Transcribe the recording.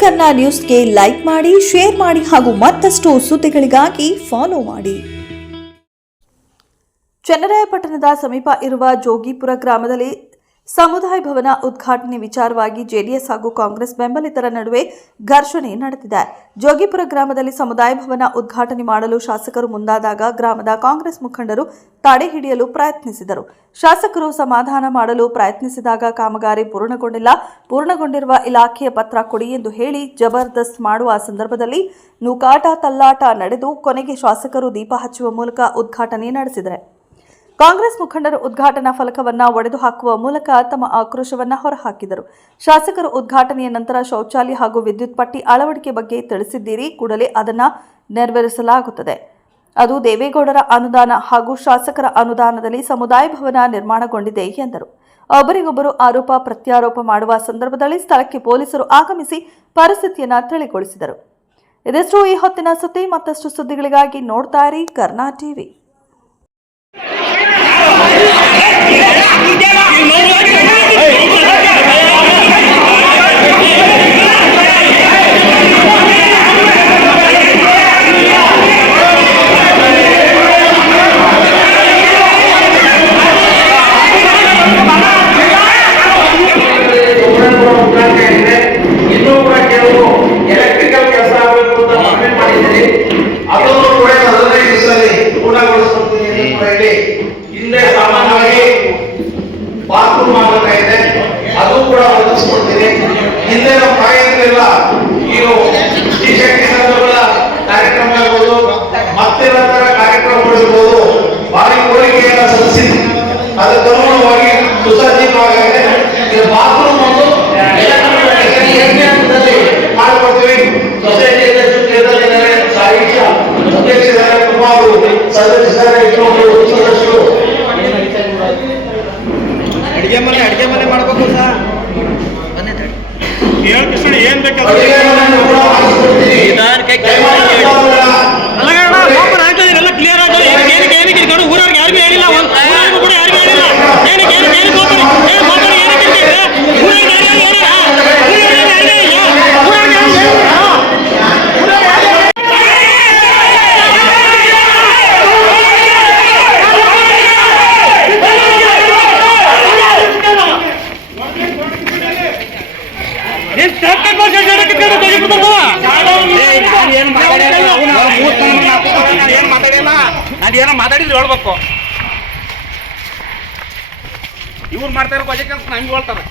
ಕನ್ನಡ ನ್ಯೂಸ್ಗೆ ಲೈಕ್ ಮಾಡಿ, ಶೇರ್ ಮಾಡಿ ಹಾಗೂ ಮತ್ತಷ್ಟು ಸುದ್ದಿಗಳಿಗಾಗಿ ಫಾಲೋ ಮಾಡಿ. ಚನ್ನರಾಯಪಟ್ಟಣದ ಸಮೀಪ ಇರುವ ಜೋಗಿಪುರ ಗ್ರಾಮದಲ್ಲಿ ಸಮುದಾಯ ಭವನ ಉದ್ಘಾಟನೆ ವಿಚಾರವಾಗಿ ಜೆಡಿಎಸ್ ಹಾಗೂ ಕಾಂಗ್ರೆಸ್ ಬೆಂಬಲಿತರ ನಡುವೆ ಘರ್ಷಣೆ ನಡೆದಿದೆ. ಜೋಗಿಪುರ ಗ್ರಾಮದಲ್ಲಿ ಸಮುದಾಯ ಭವನ ಉದ್ಘಾಟನೆ ಮಾಡಲು ಶಾಸಕರು ಮುಂದಾದಾಗ ಗ್ರಾಮದ ಕಾಂಗ್ರೆಸ್ ಮುಖಂಡರು ತಡೆ ಹಿಡಿಯಲು ಪ್ರಯತ್ನಿಸಿದರು. ಶಾಸಕರು ಸಮಾಧಾನ ಮಾಡಲು ಪ್ರಯತ್ನಿಸಿದಾಗ ಕಾಮಗಾರಿ ಪೂರ್ಣಗೊಂಡಿಲ್ಲ. ಪೂರ್ಣಗೊಂಡಿರುವ ಇಲಾಖೆಯ ಪತ್ರ ಕೊಡಿ ಎಂದು ಹೇಳಿ ಜಬರ್ದಸ್ತ್ ಮಾಡುವ ಸಂದರ್ಭದಲ್ಲಿ ನೂಕಾಟ ತಲ್ಲಾಟ ನಡೆದು ಕೊನೆಗೆ ಶಾಸಕರು ದೀಪ ಹಚ್ಚುವ ಮೂಲಕ ಉದ್ಘಾಟನೆ ನಡೆಸಿದರು. ಕಾಂಗ್ರೆಸ್ ಮುಖಂಡರು ಉದ್ಘಾಟನಾ ಫಲಕವನ್ನ ಒಡೆದು ಹಾಕುವ ಮೂಲಕ ತಮ್ಮ ಆಕ್ರೋಶವನ್ನ ಹೊರಹಾಕಿದರು. ಶಾಸಕರು ಉದ್ಘಾಟನೆಯ ನಂತರ ಶೌಚಾಲಯ ಹಾಗೂ ವಿದ್ಯುತ್ ಪಟ್ಟಿ ಅಳವಡಿಕೆ ಬಗ್ಗೆ ತಿಳಿಸಿದ್ದೀರಿ. ಕೂಡಲೇ ಅದನ್ನು ನೆರವೇರಿಸಲಾಗುತ್ತದೆ. ಅದು ದೇವೇಗೌಡರ ಅನುದಾನ ಹಾಗೂ ಶಾಸಕರ ಅನುದಾನದಲ್ಲಿ ಸಮುದಾಯ ಭವನ ನಿರ್ಮಾಣಗೊಂಡಿದೆ ಎಂದರು. ಒಬ್ಬರಿಗೊಬ್ಬರು ಆರೋಪ ಪ್ರತ್ಯಾರೋಪ ಮಾಡುವ ಸಂದರ್ಭದಲ್ಲಿ ಸ್ಥಳಕ್ಕೆ ಪೊಲೀಸರು ಆಗಮಿಸಿ ಪರಿಸ್ಥಿತಿಯನ್ನು ತಿಳಿಗೊಳಿಸಿದರು. ಇದೆಷ್ಟು ಈ ಹೊತ್ತಿನ ಸುದ್ದಿ, ಮತ್ತಷ್ಟು ಸುದ್ದಿಗಳಿಗಾಗಿ ನೋಡ್ತಾ ಇರಿ ಕರ್ನಾ ಟಿವಿ. ಕಾರ್ಯಕ್ರಮಗಳಿರ್ಬೋದು ಭಾರಿ ಕೋರಿಕೆಯನ್ನು ಸಲ್ಲಿಸಿದ್ವಿ ಅದಕ್ಕೆ ಅನುಗುಣವಾಗಿ ಸುಸಜ್ಜಿತವಾಗಿದೆ ಇದು. ಬಾತ್ರೂಮ್ ಒಂದು. ಮಾಡಿಕೊಡ್ತೀವಿ ಸೊಸೈಟಿ ಅಧ್ಯಕ್ಷರಿದ್ದಾರೆ ಸಾಹಿತ್ಯ ಅಧ್ಯಕ್ಷರಿದ್ದಾರೆ ಕುಮಾರು ಸದಸ್ಯರಿದ್ದಾರೆ ಇನ್ನೊಬ್ರು ಸದಸ್ಯರು. ಅಡಿಗೆ ಮನೆ ಅಡಿಗೆ ಮನೆ ಮಾಡ್ಬೇಕು ಸರ್. ಹೇಳ ಕೃಷ್ಣ ಏನ್ ಬೇಕಾದ್ರೆ என்னோட ஊராருக்கு யாருமே ஏறிலாம் ಇವ್ರು ಮಾಡ್ತಾ ಇರೋ ಬಜೆಟ್ ಕೆಲಸ ನಂಗೆ ಹೇಳ್ತಾರೆ.